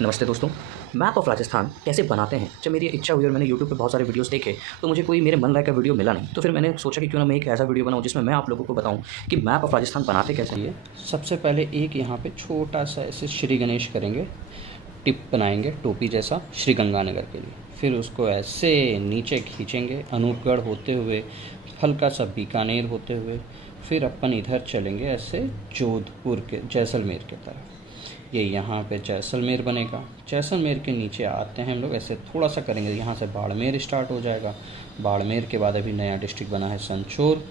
नमस्ते दोस्तों, map of Rajasthan कैसे बनाते हैं। जब मेरी इच्छा हुई और मैंने यूट्यूब पे बहुत सारे वीडियोस देखे तो मुझे कोई मेरे मन लायक का वीडियो मिला नहीं, तो फिर मैंने सोचा कि क्यों ना मैं एक ऐसा वीडियो बनाऊं जिसमें मैं आप लोगों को बताऊं कि मैप ऑफ राजस्थान बनाते कैसे हैं। सबसे पहले एक यहाँ पे छोटा सा ऐसे श्री गणेश करेंगे, टिप बनाएंगे टोपी जैसा श्री गंगानगर के लिए। फिर उसको ऐसे नीचे खींचेंगे अनूपगढ़ होते हुए, हल्का सा बीकानेर होते हुए, फिर अपन इधर चलेंगे ऐसे जोधपुर के जैसलमेर के तरफ। ये यहाँ पे जैसलमेर बनेगा। जैसलमेर के नीचे आते हैं हम लोग, ऐसे थोड़ा सा करेंगे, यहाँ से बाड़मेर स्टार्ट हो जाएगा। बाड़मेर के बाद अभी नया डिस्ट्रिक्ट बना है संचोर।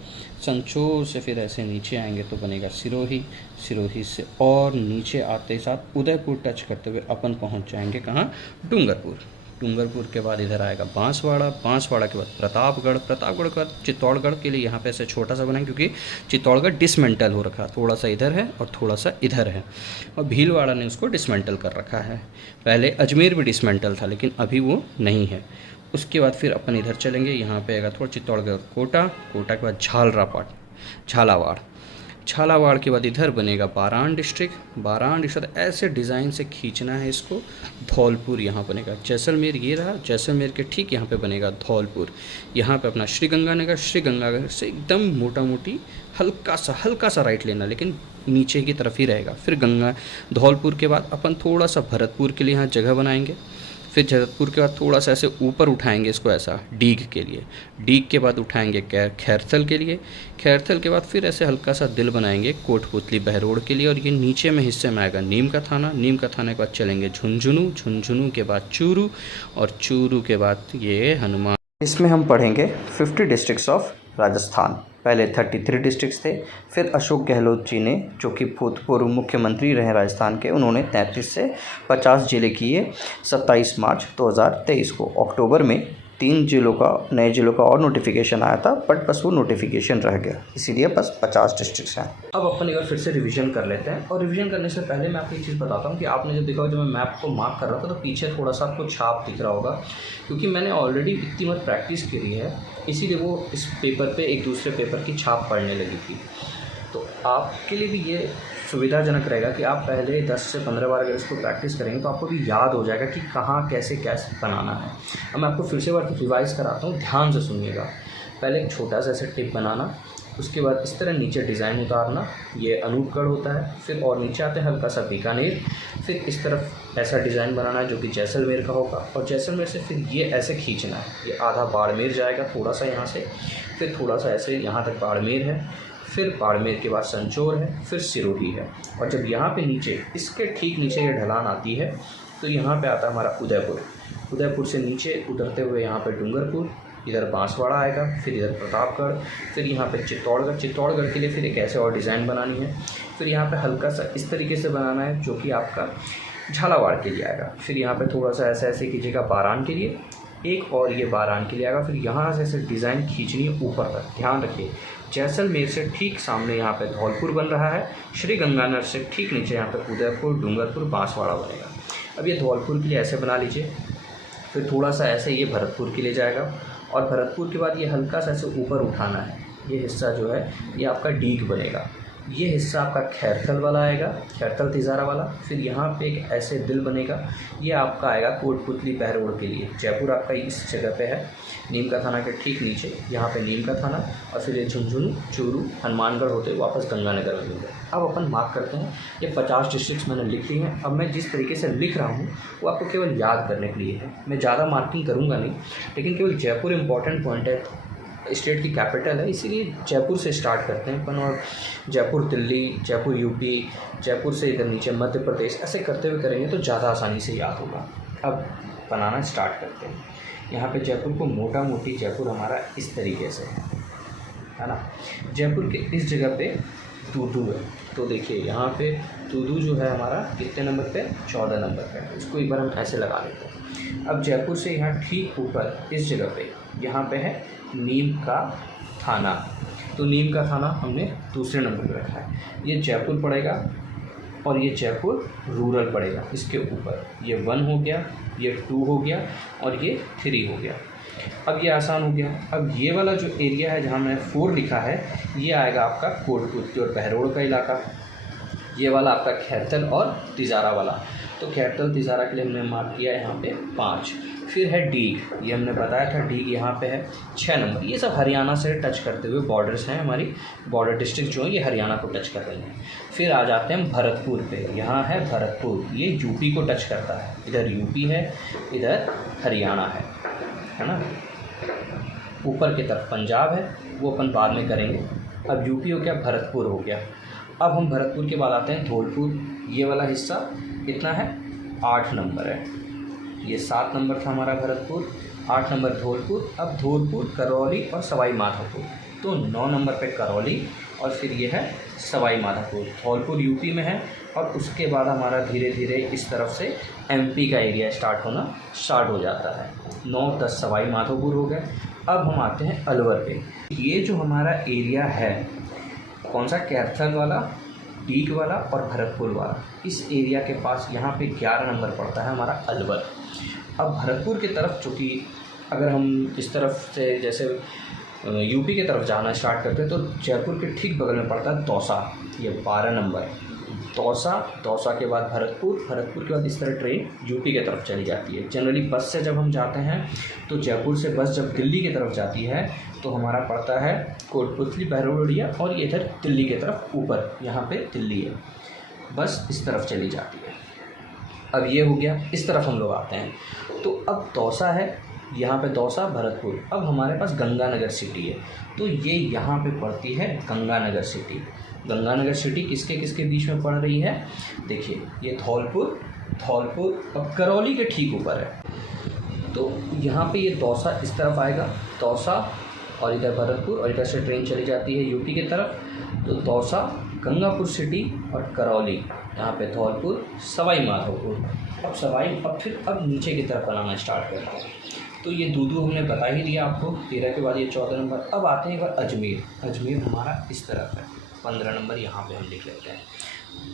संचोर से फिर ऐसे नीचे आएंगे तो बनेगा सिरोही। सिरोही से और नीचे आते ही साथ उदयपुर टच करते हुए अपन पहुँच जाएंगे कहाँ, डूंगरपुर। डूंगरपुर के बाद इधर आएगा बांसवाड़ा। बांसवाड़ा के बाद प्रतापगढ़। प्रतापगढ़ के बाद चित्तौड़गढ़ के लिए यहाँ पे ऐसे छोटा सा बनाएंगे क्योंकि चित्तौड़गढ़ डिसमेंटल हो रखा है, थोड़ा सा इधर है और थोड़ा सा इधर है, और भीलवाड़ा ने उसको डिसमेंटल कर रखा है। पहले अजमेर भी डिसमेंटल था लेकिन अभी वो नहीं है। उसके बाद फिर अपन इधर चलेंगे, यहाँ पे आएगा थोड़ा चित्तौड़गढ़ कोटा। कोटा के बाद झालावाड़। झालावाड़ के बाद इधर बनेगा बारान डिस्ट्रिक्ट। बारान डिस्ट्रिक्ट ऐसे डिज़ाइन से खींचना है इसको। धौलपुर यहाँ बनेगा। जैसलमेर ये रहा, जैसलमेर के ठीक यहाँ पे बनेगा धौलपुर। यहाँ पे अपना श्री गंगानगर। श्री गंगानगर से एकदम मोटा मोटी हल्का सा राइट लेना, लेकिन नीचे की तरफ ही रहेगा। फिर धौलपुर के बाद अपन थोड़ा सा भरतपुर के लिए यहाँ जगह बनाएंगे। फिर भरतपुर के बाद थोड़ा सा ऐसे ऊपर उठाएंगे इसको ऐसा डीग के लिए। डीग के बाद उठाएंगे खैरथल के लिए। खैरथल के बाद फिर ऐसे हल्का सा दिल बनाएंगे कोटपुतली बहरोड के लिए। और ये नीचे में हिस्से में आएगा नीम का थाना। नीम का थाने के बाद चलेंगे झुंझुनू। झुंझुनू के बाद चूरू, और चूरू के बाद ये हनुमान। इसमें हम पढ़ेंगे 50 डिस्ट्रिक्ट्स ऑफ राजस्थान। पहले 33 डिस्ट्रिक्ट्स थे, फिर अशोक गहलोत जी ने, जो कि भूतपूर्व मुख्यमंत्री रहे राजस्थान के, उन्होंने 33 से 50 जिले किए। 27 मार्च 2023 को अक्टूबर में 3 जिलों का, नए जिलों का और नोटिफिकेशन आया था, बट बस वो नोटिफिकेशन रह गया, इसीलिए बस 50 डिस्ट्रिक्ट्स हैं। अब अपन एक बार फिर से रिवीजन कर लेते हैं। और रिवीजन करने से पहले मैं आपको एक चीज़ बताता हूँ कि आपने जब देखा, जब मैं मैप को मार्क कर रहा था तो पीछे थोड़ा सा आपको छाप दिख रहा होगा, क्योंकि मैंने ऑलरेडी इतनी बार प्रैक्टिस करी है, इसीलिए वो इस पेपर पे एक दूसरे पेपर की छाप पड़ने लगी थी। तो आपके लिए भी ये सुविधाजनक रहेगा कि आप पहले 10 से 15 बार अगर इसको प्रैक्टिस करेंगे तो आपको भी याद हो जाएगा कि कहाँ कैसे बनाना है। अब मैं आपको फिर से बार रिवाइज़ कराता हूँ, ध्यान से सुनिएगा। पहले एक छोटा सा ऐसे टिप बनाना, उसके बाद इस तरह नीचे डिज़ाइन उतारना, ये अनूपगढ़ होता है। फिर और नीचे आते हैं हल्का सा बीकानेर। फिर इस तरफ ऐसा डिज़ाइन बनाना है जो कि जैसलमेर का होगा, और जैसलमेर से फिर ये ऐसे खींचना है, ये आधा बाड़मेर जाएगा थोड़ा सा यहाँ से, फिर थोड़ा सा ऐसे यहाँ तक बाड़मेर है, फिर बाड़मेर के बाद संचोर है, फिर सिरोही है। और जब यहाँ पे नीचे, इसके ठीक नीचे ये ढलान आती है, तो यहाँ पे आता है हमारा उदयपुर। उदयपुर से नीचे उतरते हुए यहाँ पे डूंगरपुर, इधर बांसवाड़ा आएगा, फिर इधर प्रतापगढ़, फिर यहाँ पे चित्तौड़गढ़। चित्तौड़गढ़ के लिए फिर एक ऐसे और डिज़ाइन बनानी है। फिर यहाँ पे हल्का सा इस तरीके से बनाना है जो कि आपका झालावाड़ के लिए आएगा। फिर यहाँ पे थोड़ा सा ऐसे कीजिएगा बारान के लिए, एक और ये बारान के लिए आएगा। फिर यहाँ से ऐसे डिज़ाइन खींचनी है ऊपर तक। ध्यान रखिए, जैसलमेर से ठीक सामने यहाँ पे धौलपुर बन रहा है, श्री गंगानगर से ठीक नीचे यहाँ पे उदयपुर, डूंगरपुर, बांसवाड़ा बनेगा। अब ये धौलपुर के लिए ऐसे बना लीजिए। फिर थोड़ा सा ऐसे ये भरतपुर के लिए जाएगा, और भरतपुर के बाद ये हल्का सा ऐसे ऊपर उठाना है। ये हिस्सा जो है ये आपका डीग बनेगा। ये हिस्सा आपका खैरथल वाला आएगा, खैरथल तिजारा वाला। फिर यहाँ पे एक ऐसे दिल बनेगा, ये आपका आएगा कोटपुतली बहरोड के लिए। जयपुर आपका इस जगह पे है, नीम का थाना के ठीक नीचे, यहाँ पे नीम का थाना, और फिर ये झुंझुनू, चूरू, हनुमानगढ़ होते हुए वापस गंगानगर में मिल गए। अब अपन मार्क करते हैं। ये 50 डिस्ट्रिक्ट्स मैंने लिख ली हैं। अब मैं जिस तरीके से लिख रहा हूँ वो आपको केवल याद करने के लिए है, मैं ज़्यादा मार्किंग करूँगा नहीं, लेकिन केवल जयपुर इंपॉर्टेंट पॉइंट है, स्टेट की कैपिटल है, इसीलिए जयपुर से स्टार्ट करते हैं अपन, और जयपुर दिल्ली, जयपुर यूपी, जयपुर से इधर नीचे मध्य प्रदेश, ऐसे करते हुए करेंगे तो ज़्यादा आसानी से याद होगा। अब बनाना स्टार्ट करते हैं। यहाँ पे जयपुर को मोटा मोटी जयपुर हमारा इस तरीके से है ना। जयपुर के इस जगह पे तूदू है, तो देखिए यहाँ पे तूदू जो है हमारा कितने नंबर पे, 14 नंबर पे। इसको एक बार हम ऐसे लगा लेते हैं। अब जयपुर से यहाँ ठीक ऊपर इस जगह पे यहाँ पे है नीम का थाना, तो नीम का थाना हमने दूसरे नंबर पे रखा है। ये जयपुर पड़ेगा, और ये जयपुर रूरल पड़ेगा इसके ऊपर। ये 1 हो गया, ये 2 हो गया, और ये 3 हो गया। अब ये आसान हो गया। अब ये वाला जो एरिया है जहाँ मैंने 4 लिखा है, ये आएगा आपका कोटपुतली और बहरोड का इलाका। ये वाला आपका खैरथल और तिजारा वाला। तो कैपिटल तिजारा के लिए हमने मार्क किया यहाँ पे 5। फिर है डीग, ये हमने बताया था डीग यहाँ पे है 6 नंबर। ये सब हरियाणा से टच करते हुए बॉर्डर्स हैं, हमारी बॉर्डर डिस्ट्रिक्ट जो है ये हरियाणा को टच कर रही हैं। फिर आ जाते हैं भरतपुर पे, यहाँ है भरतपुर, ये यूपी को टच करता है, इधर यूपी है, इधर हरियाणा है ना। ऊपर की तरफ पंजाब है, वो अपन बाद में करेंगे। अब यूपी हो गया, भरतपुर हो गया। अब हम भरतपुर के बाद आते हैं धौलपुर। ये वाला हिस्सा कितना है, 8 नंबर है। ये 7 नंबर था हमारा भरतपुर, 8 नंबर धौलपुर। अब धौलपुर, करौली और सवाई माधोपुर, तो 9 नंबर पे करौली और फिर ये है सवाई माधोपुर। धौलपुर यूपी में है और उसके बाद हमारा धीरे धीरे इस तरफ से एमपी का एरिया स्टार्ट हो जाता है। 9, 10 सवाई माधोपुर हो गए। अब हम आते हैं अलवर पे। ये जो हमारा एरिया है, कौन सा, कैथल वाला, डीग वाला और भरतपुर वाला, इस एरिया के पास यहाँ पे 11 नंबर पड़ता है हमारा अलवर। अब भरतपुर की तरफ, चूँकि अगर हम इस तरफ से जैसे यूपी की तरफ जाना स्टार्ट करते हैं तो जयपुर के ठीक बगल में पड़ता है दौसा, ये 12 नंबर। दौसा के बाद भरतपुर के बाद इस तरह ट्रेन यूपी की तरफ चली जाती है। जनरली बस से जब हम जाते हैं तो जयपुर से बस जब दिल्ली की तरफ जाती है तो हमारा पड़ता है कोटपुतली, बहरौलिया और ये इधर दिल्ली की तरफ ऊपर, यहाँ पे दिल्ली है, बस इस तरफ चली जाती है। अब ये हो गया, इस तरफ हम लोग आते हैं तो अब दौसा है, यहाँ पे दौसा, भरतपुर। अब हमारे पास गंगानगर सिटी है, तो ये यहाँ पे पड़ती है गंगानगर सिटी। गंगानगर सिटी किसके किसके बीच में पड़ रही है, देखिए ये धौलपुर अब करौली के ठीक ऊपर है। तो यहाँ पे ये दौसा इस तरफ आएगा, दौसा और इधर भरतपुर, और इधर से ट्रेन चली जाती है यूपी की तरफ। तो दौसा, गंगापुर सिटी और करौली, यहाँ पे धौलपुर, सवाई माधोपुर। अब नीचे की तरफ बनाना स्टार्ट करते हैं। तो ये दूदू हमने बता ही दिया आपको, 13 के बाद ये 14 नंबर। अब आते हैं एक बार अजमेर हमारा इस तरफ है, 15 नंबर यहाँ पे हम लिख लेते हैं।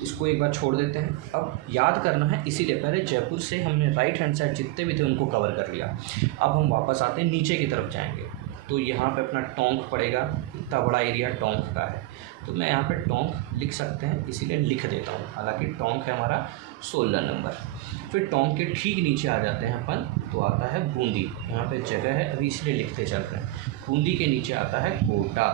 इसको एक बार छोड़ देते हैं। अब याद करना है, इसीलिए पहले जयपुर से हमने राइट हैंड साइड जितने भी थे उनको कवर कर लिया। अब हम वापस आते हैं, नीचे की तरफ जाएंगे तो यहाँ पे अपना टोंक पड़ेगा, इतना बड़ा एरिया टोंक का है, तो मैं यहाँ पे टोंक लिख सकते हैं, इसीलिए लिख देता हूँ। हालांकि टोंक है हमारा 16 नंबर। फिर टोंक के ठीक नीचे आ जाते हैं अपन, तो आता है बूंदी, यहाँ पे जगह है अभी इसलिए लिखते चल रहे हैं। बूंदी के नीचे आता है कोटा,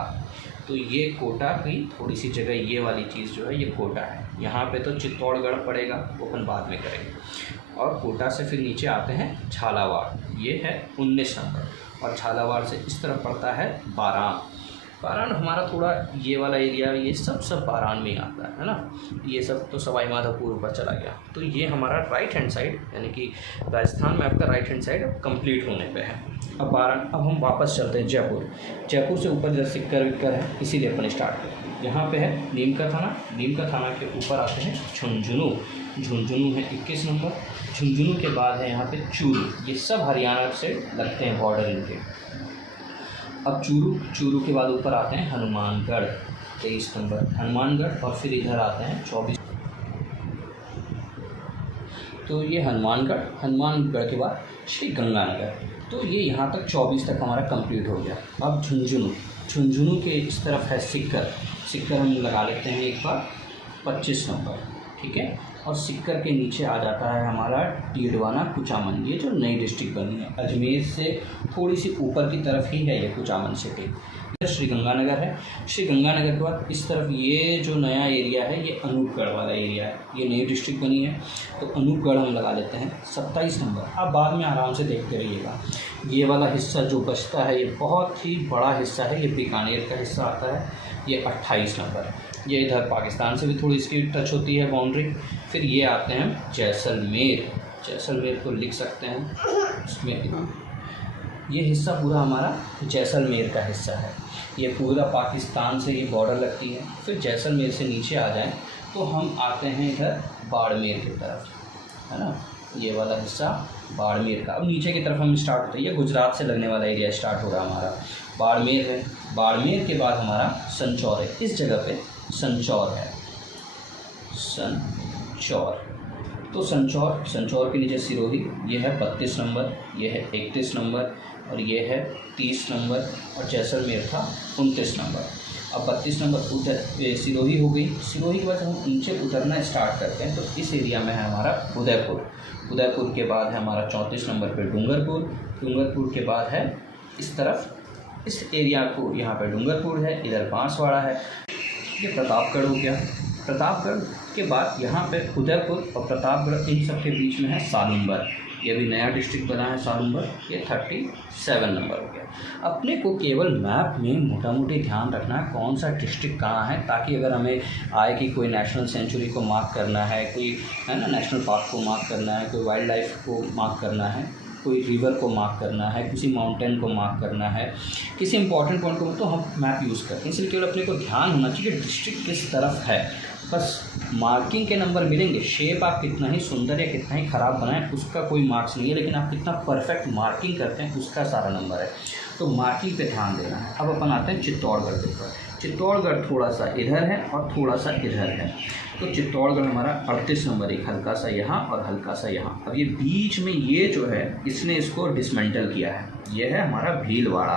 तो ये कोटा की थोड़ी सी जगह, ये वाली चीज़ जो है ये कोटा है। यहाँ पे तो चित्तौड़गढ़ पड़ेगा, वो अपन बाद में करेंगे। और कोटा से फिर नीचे आते हैं झालावाड़, ये है 19 नंबर। और झालावाड़ से इस तरफ पड़ता है बारान हमारा थोड़ा ये वाला एरिया, ये सब बारान में ही आता है ना। ये सब तो सवाई माधोपुर ऊपर चला गया। तो ये हमारा राइट हैंड साइड, यानी कि राजस्थान में आपका राइट हैंड साइड कंप्लीट होने पे है। अब बारान, अब हम वापस चलते हैं जयपुर से ऊपर जैसे सिक्कर विक्कर है, इसीलिए अपन स्टार्ट करें। यहाँ पे है नीम का थाना के ऊपर आते हैं झुंझुनू है 21 नंबर। झुंझुनू के बाद है यहाँ पे चूरू, ये सब हरियाणा से लगते हैं बॉर्डर इनके। अब चूरू के बाद ऊपर आते हैं हनुमानगढ़ 23 नंबर, हनुमानगढ़, और फिर इधर आते हैं 24। तो ये हनुमानगढ़ के बाद श्री गंगानगर, तो ये यहाँ तक 24 तक हमारा कंप्लीट हो गया। अब झुंझुनू के इस तरफ है सिक्कर हम लगा लेते हैं एक बार 25 नंबर, ठीक है। और सिक्कर के नीचे आ जाता है हमारा डीडवाना कुचामन, ये जो नई डिस्ट्रिक्ट बनी है, अजमेर से थोड़ी सी ऊपर की तरफ ही है ये कुचामन सिटी। श्री गंगानगर है, श्री गंगानगर के बाद इस तरफ ये जो नया एरिया है ये अनूपगढ़ वाला एरिया है, ये नई डिस्ट्रिक्ट बनी है, तो अनूपगढ़ हम लगा लेते हैं 27 नंबर। आप बाद में आराम से देखते रहिएगा। ये वाला हिस्सा जो बचता है ये बहुत ही बड़ा हिस्सा है, ये बीकानेर का हिस्सा आता है, ये 28 नंबर। ये इधर पाकिस्तान से भी थोड़ी इसकी टच होती है बाउंड्री। फिर ये आते हैं जैसलमेर को लिख सकते हैं, उसमें ये हिस्सा पूरा हमारा जैसलमेर का हिस्सा है। ये पूरा पाकिस्तान से ये बॉर्डर लगती है। फिर जैसलमेर से नीचे आ जाएं तो हम आते हैं इधर बाड़मेर की तरफ, है ना, ये वाला हिस्सा बाड़मेर का। अब नीचे की तरफ हम स्टार्ट होते हैं, ये गुजरात से लगने वाला एरिया स्टार्ट हो रहा है हमारा। बाड़मेर है, बाड़मेर के बाद हमारा संचौर है, इस जगह पे संचौर है, तो संचौर के नीचे सिरोही, ये है 32 नंबर, ये है 31 नंबर और ये है 30 नंबर, और जैसलमेर था 29 नंबर। अब 32 नंबर सिरोही हो गई। सिरोही के बाद जब हम नीचे उतरना स्टार्ट करते हैं तो इस एरिया में है हमारा उदयपुर। उदयपुर के बाद है हमारा 34 नंबर पे डूंगरपुर। डूंगरपुर के बाद है इस तरफ, इस एरिया को यहाँ पे डूंगरपुर है, इधर बांसवाड़ा है। ये प्रतापगढ़ हो गया। प्रतापगढ़ के बाद यहाँ पे उदयपुर और प्रतापगढ़ इन सब के बीच में है सालुम्बर। ये भी नया डिस्ट्रिक्ट बना है सालुम्बर। ये 37 नंबर हो गया। अपने को केवल मैप में मोटा मोटी ध्यान रखना है कौन सा डिस्ट्रिक्ट कहाँ है, ताकि अगर हमें आए कि कोई नेशनल सेंचुरी को मार्क करना है, कोई है ना नेशनल पार्क को मार्क करना है, कोई वाइल्ड लाइफ को मार्क करना है, कोई रिवर को मार्क करना है, किसी माउंटेन को मार्क करना है, किसी इंपॉर्टेंट पॉइंट को, तो हम मैप यूज़ करते हैं। इसलिए केवल अपने को ध्यान होना चाहिए कि डिस्ट्रिक्ट किस तरफ है। बस मार्किंग के नंबर मिलेंगे। शेप आप कितना ही सुंदर या कितना ही ख़राब बनाएं उसका कोई मार्क्स नहीं है, लेकिन आप कितना परफेक्ट मार्किंग करते हैं उसका सारा नंबर है। तो मार्किंग पे ध्यान देना है। अब अपन आते हैं चित्तौड़गढ़ के ऊपर। चित्तौड़गढ़ थोड़ा सा इधर है और थोड़ा सा इधर है। तो चित्तौड़गढ़ हमारा 38 नंबर, एक हल्का सा यहाँ और हल्का सा यहाँ। अब ये बीच में ये जो है इसने इसको डिसमेंटल किया है। ये है हमारा भीलवाड़ा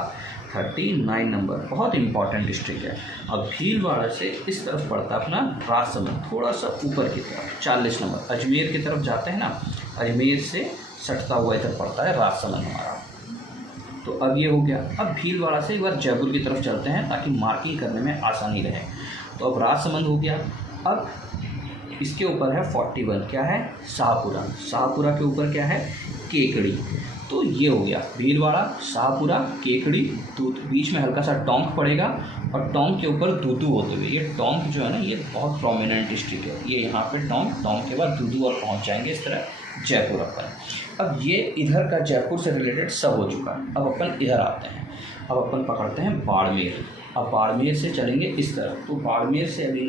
39 नंबर, बहुत इंपॉर्टेंट डिस्ट्रिक्ट है। अब भीलवाड़ा से इस तरफ पड़ता है अपना राजसमंद, थोड़ा सा ऊपर की तरफ 40 नंबर। अजमेर की तरफ जाते हैं ना, अजमेर से सटता हुआ इधर पड़ता है राजसमंद हमारा। तो अब ये हो गया। अब भीलवाड़ा से एक बार जयपुर की तरफ चलते हैं ताकि मार्किंग करने में आसानी रहे। तो अब राजसमंद हो गया। अब इसके ऊपर है 41, क्या है शाहपुरा। शाहपुरा के ऊपर क्या है केकड़ी। तो ये हो गया भीलवाड़ा, शाहपुरा, केकड़ी, दूध। बीच में हल्का सा टोंक पड़ेगा और टोंक के ऊपर दूदू होते हुए, ये टोंक जो है ना ये बहुत प्रोमिनेंट डिस्ट्रिक्ट है। ये यहाँ पे टोंक, टोंक के बाद दूदू और पहुँच जाएंगे इस तरह जयपुर अपन। अब ये इधर का जयपुर से रिलेटेड सब हो चुका है। अब अपन इधर आते हैं। अब अपन पकड़ते हैं बाड़मेर। अब बाड़मेर से चलेंगे इस तरफ। तो बाड़मेर से अभी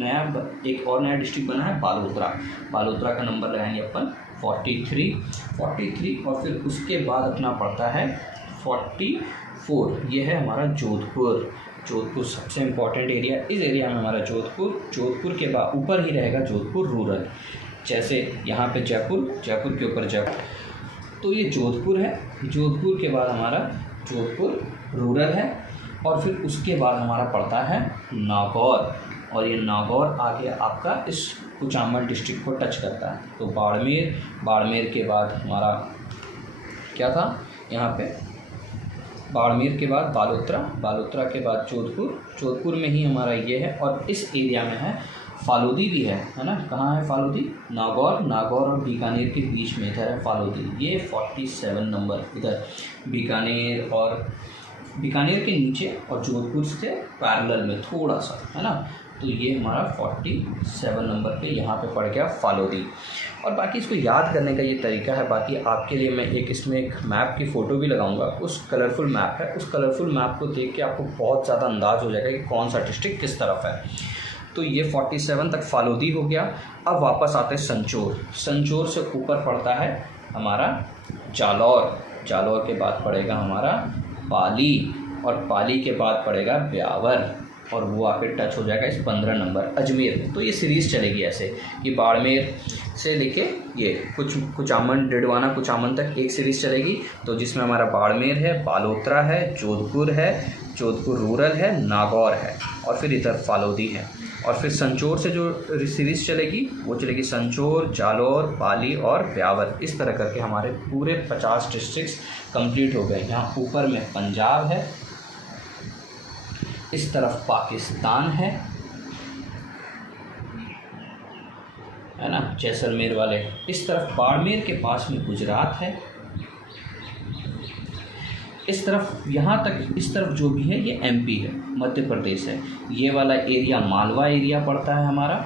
एक और नया डिस्ट्रिक्ट बना है बालोतरा। बालोतरा का नंबर लगाएंगे अपन 43 और फिर उसके बाद अपना पड़ता है 44। ये है हमारा जोधपुर। जोधपुर सबसे इम्पॉर्टेंट एरिया। इस एरिया में हमारा जोधपुर के बाद ऊपर ही रहेगा जोधपुर रूरल। जैसे यहाँ पे जयपुर, जयपुर के ऊपर जयपुर, तो ये जोधपुर है। जोधपुर के बाद हमारा जोधपुर रूरल है और फिर उसके बाद हमारा पड़ता है नागौर। और ये नागौर आगे आपका इस कुचामन डिस्ट्रिक्ट को टच करता है। तो बाड़मेर के बाद हमारा क्या था यहाँ पे, बाड़मेर के बाद बालोतरा के बाद जोधपुर में ही हमारा ये है। और इस एरिया में है फालोदी भी है ना। कहाँ है फालोदी, नागौर और बीकानेर के बीच में इधर है फालोदी। ये 47 नंबर इधर बीकानेर, और बीकानेर के नीचे और जोधपुर से पैरेलल में थोड़ा सा है ना। तो ये हमारा 47 नंबर पे यहाँ पे पड़ गया फालोदी। और बाकी इसको याद करने का ये तरीका है। बाकी आपके लिए मैं इसमें एक मैप की फ़ोटो भी लगाऊंगा। उस कलरफुल मैप है, उस कलरफुल मैप को देख के आपको बहुत ज़्यादा अंदाज़ हो जाएगा कि कौन सा डिस्ट्रिक्ट किस तरफ है। तो ये 47 तक फालोदी हो गया। अब वापस आते हैं संचोर से ऊपर पड़ता है हमारा जालौर के बाद पड़ेगा हमारा पाली, और पाली के बाद पड़ेगा ब्यावर, और वो आके टच हो जाएगा इस 15 नंबर अजमेर में। तो ये सीरीज़ चलेगी ऐसे कि बाड़मेर से लेके ये कुचामन, डिडवाना कुचामन तक एक सीरीज़ चलेगी। तो जिसमें हमारा बाड़मेर है, बालोतरा है, जोधपुर रूरल है, नागौर है, और फिर इधर फालोदी है। और फिर संचोर से जो सीरीज़ चलेगी वो चलेगी संचोर, जालौर, पाली और ब्यावर। इस तरह करके हमारे पूरे 50 डिस्ट्रिक्ट्स कंप्लीट हो गए। यहाँ ऊपर में पंजाब है, इस तरफ पाकिस्तान है ना, जैसलमेर वाले। इस तरफ बाड़मेर के पास में गुजरात है। इस तरफ यहाँ तक, इस तरफ जो भी है ये एमपी है, मध्य प्रदेश है। ये वाला एरिया मालवा एरिया पड़ता है हमारा।